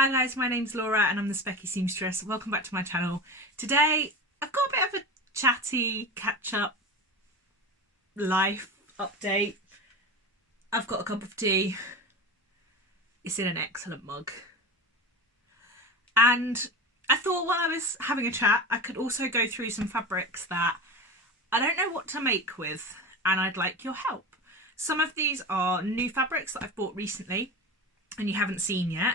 Hi guys, my name's Laura and I'm the Specky Seamstress. Welcome back to my channel. Today I've got a bit of a chatty catch-up life update. I've got a cup of tea. It's in an excellent mug. And I thought while I was having a chat I could also go through some fabrics that I don't know what to make with and I'd like your help. Some of these are new fabrics that I've bought recently and you haven't seen yet.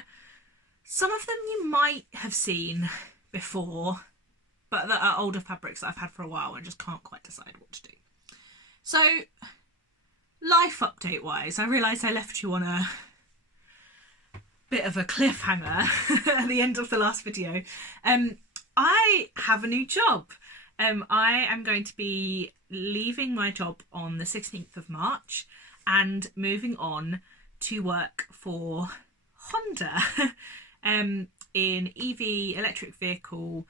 Some of them you might have seen before, but that are older fabrics that I've had for a while and just can't quite decide what to do. So, life update wise, I realised I left you on a bit of a cliffhanger at the end of the last video. I have a new job. I am going to be leaving my job on the 16th of March and moving on to work for Honda. In EV, electric vehicle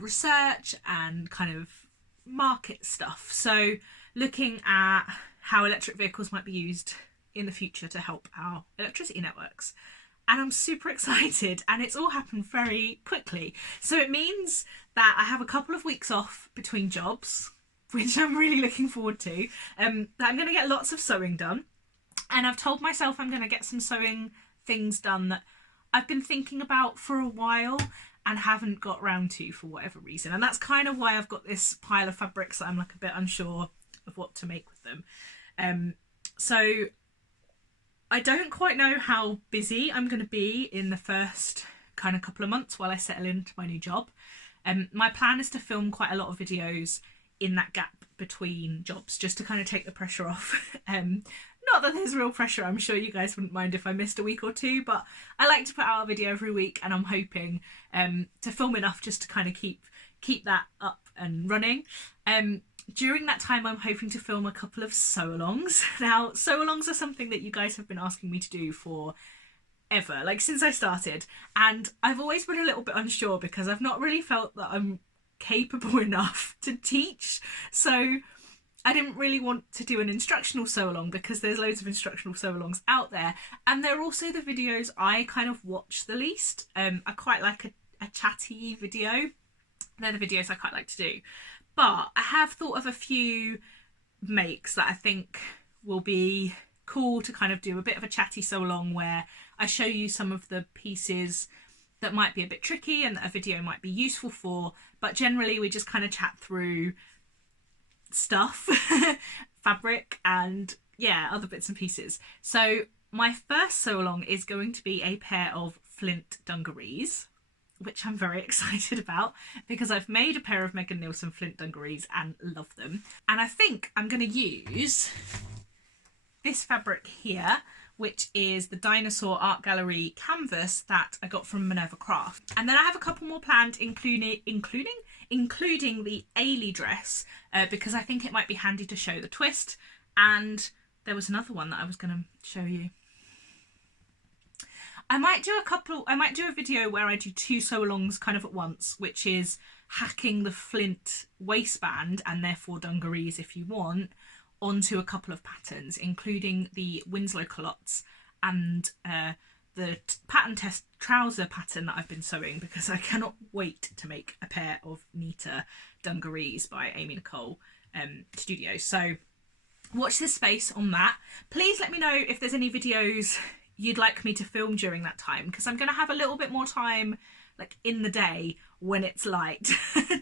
research and kind of market stuff. So looking at how electric vehicles might be used in the future to help our electricity networks. And I'm super excited and it's all happened very quickly. So it means that I have a couple of weeks off between jobs, which I'm really looking forward to. That I'm going to get lots of sewing done. And I've told myself I'm going to get some sewing things done that I've been thinking about for a while and haven't got round to for whatever reason. And that's kind of why I've got this pile of fabrics that I'm like a bit unsure of what to make with them. So I don't quite know how busy I'm going to be in the first kind of couple of months while I settle into my new job. My plan is to film quite a lot of videos in that gap between jobs just to kind of take the pressure off. Not that there's real pressure, I'm sure you guys wouldn't mind if I missed a week or two, but I like to put out a video every week and I'm hoping to film enough just to kind of keep that up and running. During that time I'm hoping to film a couple of sew-alongs. Now sew-alongs are something that you guys have been asking me to do for ever, like since I started, and I've always been a little bit unsure because I've not really felt that I'm capable enough to teach. So I didn't really want to do an instructional sew-along because there's loads of instructional sew-alongs out there and they're also the videos I kind of watch the least. I quite like a chatty video. They're the videos I quite like to do. But I have thought of a few makes that I think will be cool to kind of do a bit of a chatty sew-along where I show you some of the pieces that might be a bit tricky and that a video might be useful for, but generally we just kind of chat through stuff, fabric and yeah, other bits and pieces. So my first sew-along is going to be a pair of Flint dungarees, which I'm very excited about because I've made a pair of Megan Nielsen Flint dungarees and love them. And I think I'm going to use this fabric here, which is the Dinosaur Art Gallery canvas that I got from Minerva Craft. And then I have a couple more planned, including the Eilidh dress, because I think it might be handy to show the twist. And there was another one that I was going to show you. I might do a video where I do two sew-alongs kind of at once, which is hacking the Flint waistband and therefore dungarees if you want onto a couple of patterns, including the Winslow culottes and the pattern test trouser pattern that I've been sewing because I cannot wait to make a pair of Nita dungarees by Amy Nicole Studios. So watch this space on that. Please let me know if there's any videos you'd like me to film during that time because I'm going to have a little bit more time like in the day when it's light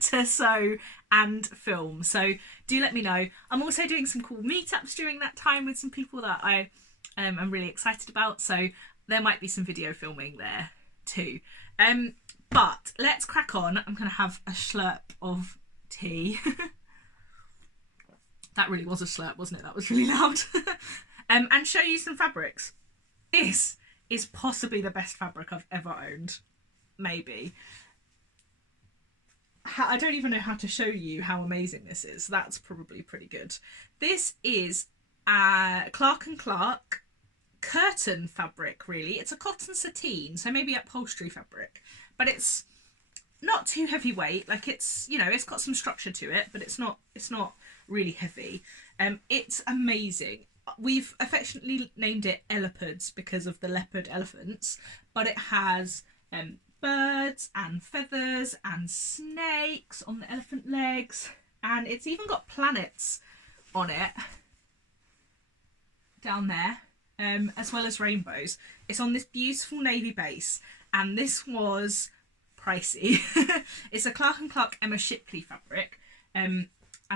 to sew and film. So do let me know. I'm also doing some cool meetups during that time with some people that I am really excited about. So there might be some video filming there too. But let's crack on. I'm going to have a slurp of tea. That really was a slurp, wasn't it? That was really loud. And show you some fabrics. This is possibly the best fabric I've ever owned. Maybe. I don't even know how to show you how amazing this is. That's probably pretty good. This is Clark & Clark curtain fabric, really. It's a cotton sateen, so maybe upholstery fabric, but it's not too heavyweight. Like it's, you know, it's got some structure to it, but it's not really heavy. It's amazing. We've affectionately named it Eleopards because of the leopard elephants, but it has birds and feathers and snakes on the elephant legs, and it's even got planets on it down there, as well as rainbows. It's on this beautiful navy base, and this was pricey. It's a Clark & Clark Emma Shipley fabric, and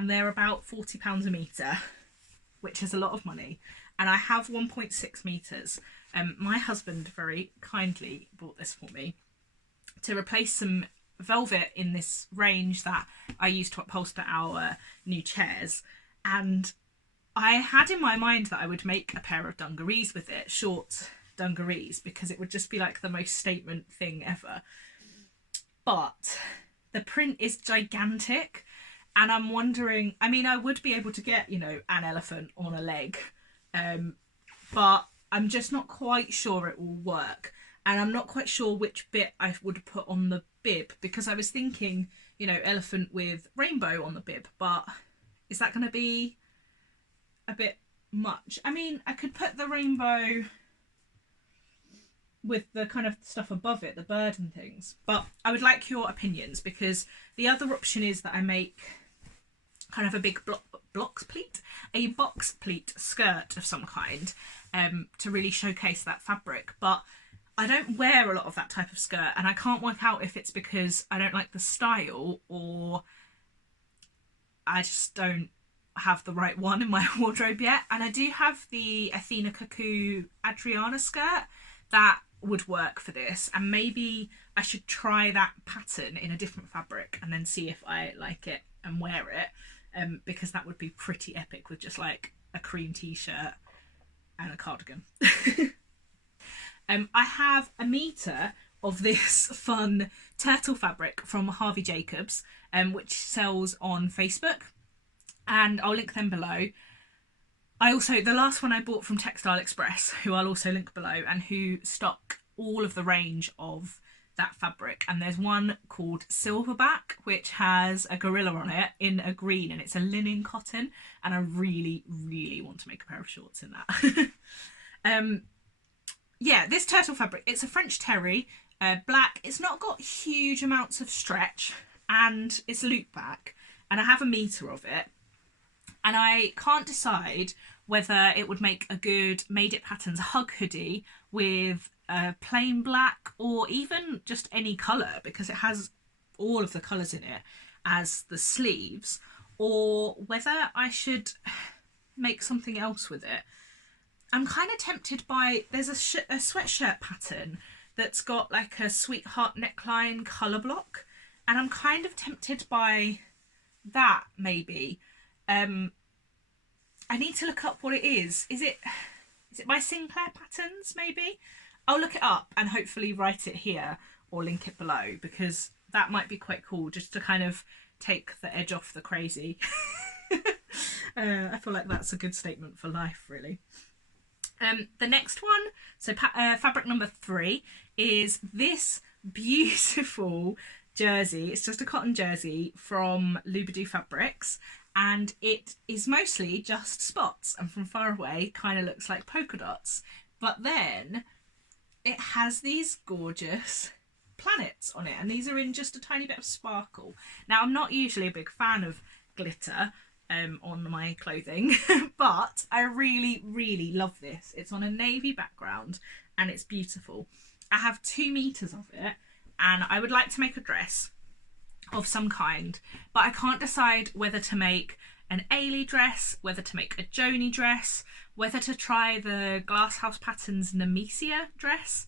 they're about £40 a metre, which is a lot of money, and I have 1.6 metres. My husband very kindly bought this for me to replace some velvet in this range that I used to upholster our new chairs, and I had in my mind that I would make a pair of dungarees with it, short dungarees, because it would just be like the most statement thing ever. But the print is gigantic, and I'm wondering, I mean, I would be able to get, you know, an elephant on a leg, but I'm just not quite sure it will work. And I'm not quite sure which bit I would put on the bib, because I was thinking, you know, elephant with rainbow on the bib, but is that going to be a bit much? I mean, I could put the rainbow with the kind of stuff above it, the bird and things, but I would like your opinions, because the other option is that I make kind of a big box pleat skirt of some kind, to really showcase that fabric. But I don't wear a lot of that type of skirt, and I can't work out if it's because I don't like the style or I just don't have the right one in my wardrobe yet. And I do have the Athena Cuckoo Adriana skirt that would work for this, and maybe I should try that pattern in a different fabric and then see if I like it and wear it, because that would be pretty epic with just like a cream t-shirt and a cardigan. I have a metre of this fun turtle fabric from Harvey Jacobs, which sells on Facebook, and I'll link them below. I also, the last one I bought from Textile Express, who I'll also link below, and who stock all of the range of that fabric. And there's one called Silverback, which has a gorilla on it in a green, and it's a linen cotton, and I really, really want to make a pair of shorts in that. Yeah, this turtle fabric, it's a French terry, black. It's not got huge amounts of stretch, and it's loop back, and I have a metre of it. And I can't decide whether it would make a good Made It Patterns hug hoodie with a plain black, or even just any colour, because it has all of the colours in it as the sleeves, or whether I should make something else with it. I'm kind of tempted by, there's a sweatshirt pattern that's got like a sweetheart neckline colour block, and I'm kind of tempted by that maybe. I need to look up what it is. Is it by Sinclair Patterns maybe? I'll look it up and hopefully write it here or link it below, because that might be quite cool, just to kind of take the edge off the crazy. I feel like that's a good statement for life, really. The next one, so fabric number 3, is this beautiful jersey. It's just a cotton jersey from Loubodu Fabrics, and it is mostly just spots, and from far away kind of looks like polka dots, but then it has these gorgeous planets on it, and these are in just a tiny bit of sparkle. Now, I'm not usually a big fan of glitter on my clothing, but I really, really love this. It's on a navy background and it's beautiful. I have 2 meters of it, and I would like to make a dress of some kind, but I can't decide whether to make an Eilidh dress, whether to make a Joni dress, whether to try the Glasshouse Patterns Nemesia dress,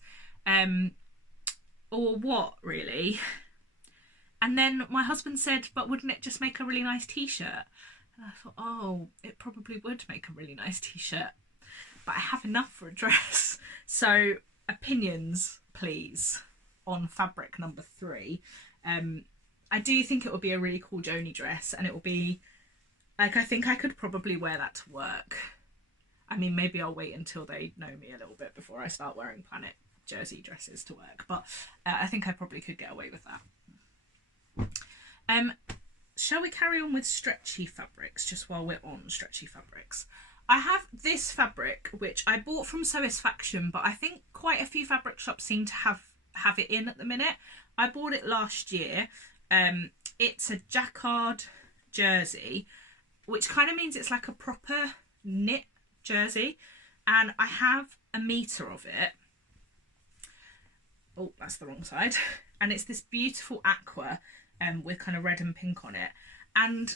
or what really. And then my husband said, but wouldn't it just make a really nice t-shirt? And I thought, oh, it probably would make a really nice t-shirt, but I have enough for a dress. So opinions, please, on fabric number 3. I do think it would be a really cool Joni dress, and it will be, like, I think I could probably wear that to work. I mean, maybe I'll wait until they know me a little bit before I start wearing planet jersey dresses to work, but I think I probably could get away with that. Shall we carry on with stretchy fabrics, just while we're on stretchy fabrics? I have this fabric, which I bought from Sewisfaction, but I think quite a few fabric shops seem to have have it in at the minute. I bought it last year. It's a Jacquard Jersey, which kind of means it's like a proper knit jersey, and I have a metre of it. Oh, that's the wrong side. And it's this beautiful aqua with kind of red and pink on it. And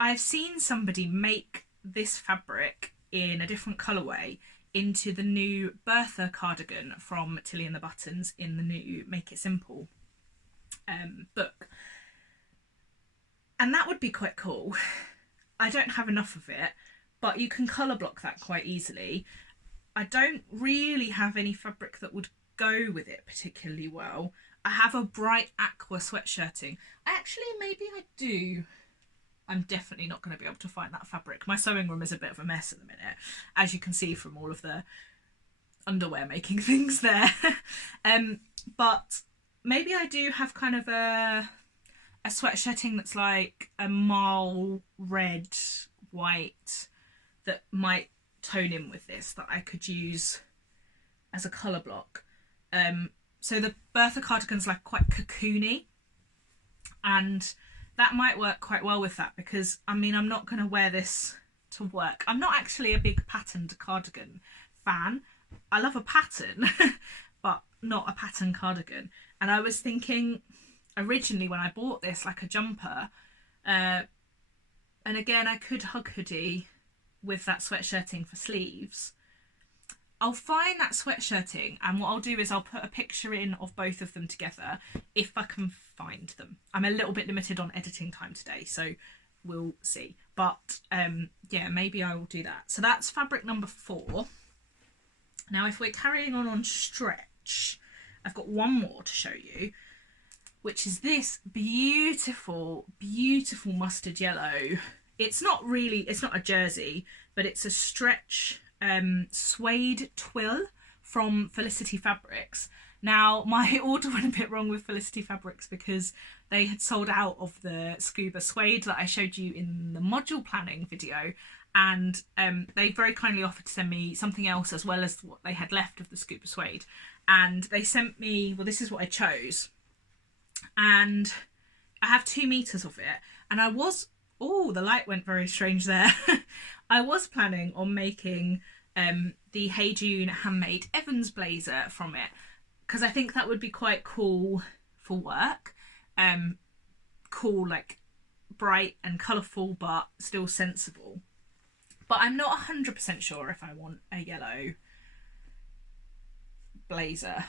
I've seen somebody make this fabric in a different colourway into the new Bertha cardigan from Tilly and the Buttons in the new Make It Simple book. And that would be quite cool. I don't have enough of it, but you can colour block that quite easily. I don't really have any fabric that would go with it particularly well. I have a bright aqua sweatshirting. Maybe I do. I'm definitely not going to be able to find that fabric. My sewing room is a bit of a mess at the minute, as you can see from all of the underwear making things there. But maybe I do have kind of a sweatshirting that's like a marl red, white, that might tone in with this, that I could use as a colour block. So the Bertha cardigan's like quite cocoony, and that might work quite well with that, because I mean, I'm not going to wear this to work. I'm not actually a big patterned cardigan fan. I love a pattern, but not a pattern cardigan. And I was thinking originally when I bought this, like a jumper, and again, I could hug hoodie with that sweatshirting for sleeves. I'll find that sweatshirting, and what I'll do is I'll put a picture in of both of them together if I can find them. I'm a little bit limited on editing time today, so we'll see. But yeah, maybe I will do that. So that's fabric number 4. Now, if we're carrying on stretch, I've got one more to show you, which is this beautiful, beautiful mustard yellow. It's not a jersey, but it's a stretch suede twill from Felicity Fabrics. Now, my order went a bit wrong with Felicity Fabrics because they had sold out of the scuba suede that I showed you in the module planning video, and they very kindly offered to send me something else as well as what they had left of the scuba suede. And they sent me, well, this is what I chose, and I have 2 meters of it, and I was, oh, the light went very strange there. I was planning on making the June Handmade Evans blazer from it, because I think that would be quite cool for work. Cool, like bright and colourful, but still sensible. But I'm not 100% sure if I want a yellow blazer.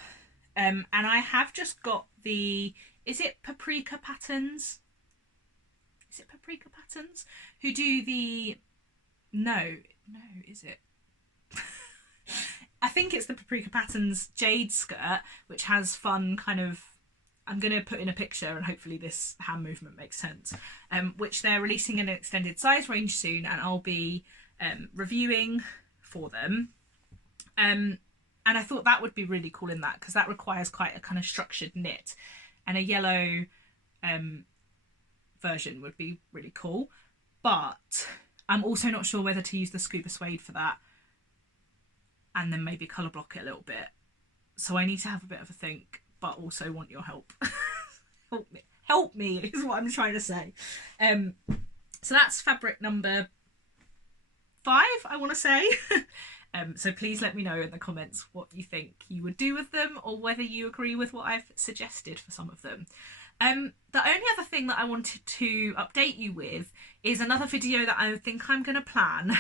And I have just got the, is it Paprika Patterns? Is it Paprika Patterns? Who do the, no, is it? I think it's the Paprika Patterns Jade skirt, which has fun kind of, I'm going to put in a picture and hopefully this hand movement makes sense, which they're releasing in an extended size range soon, and I'll be reviewing for them. And I thought that would be really cool in that, because that requires quite a kind of structured knit, and a yellow version would be really cool. But I'm also not sure whether to use the scuba suede for that and then maybe colour block it a little bit. So I need to have a bit of a think, but also want your help. Help me is what I'm trying to say. So that's fabric number 5, I want to say. So please let me know in the comments what you think you would do with them, or whether you agree with what I've suggested for some of them. The only other thing that I wanted to update you with is another video that I think I'm going to plan.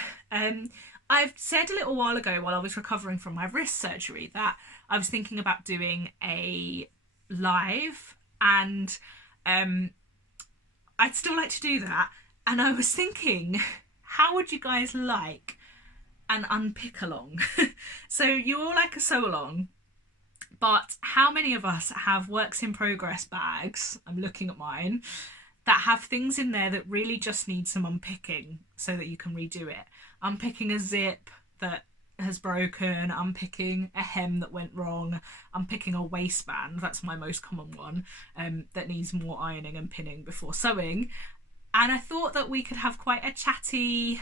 I've said a little while ago, while I was recovering from my wrist surgery, that I was thinking about doing a live, and I'd still like to do that. And I was thinking, how would you guys like an unpick along? So you're like a sew along, but how many of us have works in progress bags, I'm looking at mine, that have things in there that really just need some unpicking so that you can redo it? Unpicking a zip that has broken, unpicking a hem that went wrong, unpicking a waistband, that's my most common one, that needs more ironing and pinning before sewing. And I thought that we could have quite a chatty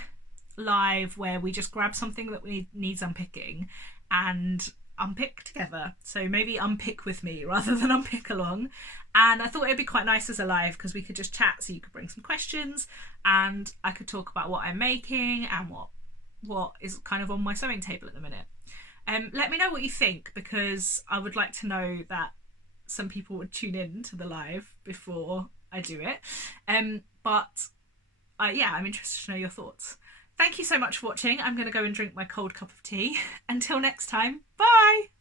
live where we just grab something that needs unpicking and unpick together. So maybe unpick with me rather than unpick along. And I thought it'd be quite nice as a live because we could just chat, so you could bring some questions and I could talk about what I'm making and what is kind of on my sewing table at the minute. Let me know what you think, because I would like to know that some people would tune in to the live before I do it. Yeah, I'm interested to know your thoughts. Thank you so much for watching. I'm going to go and drink my cold cup of tea. Until next time, bye!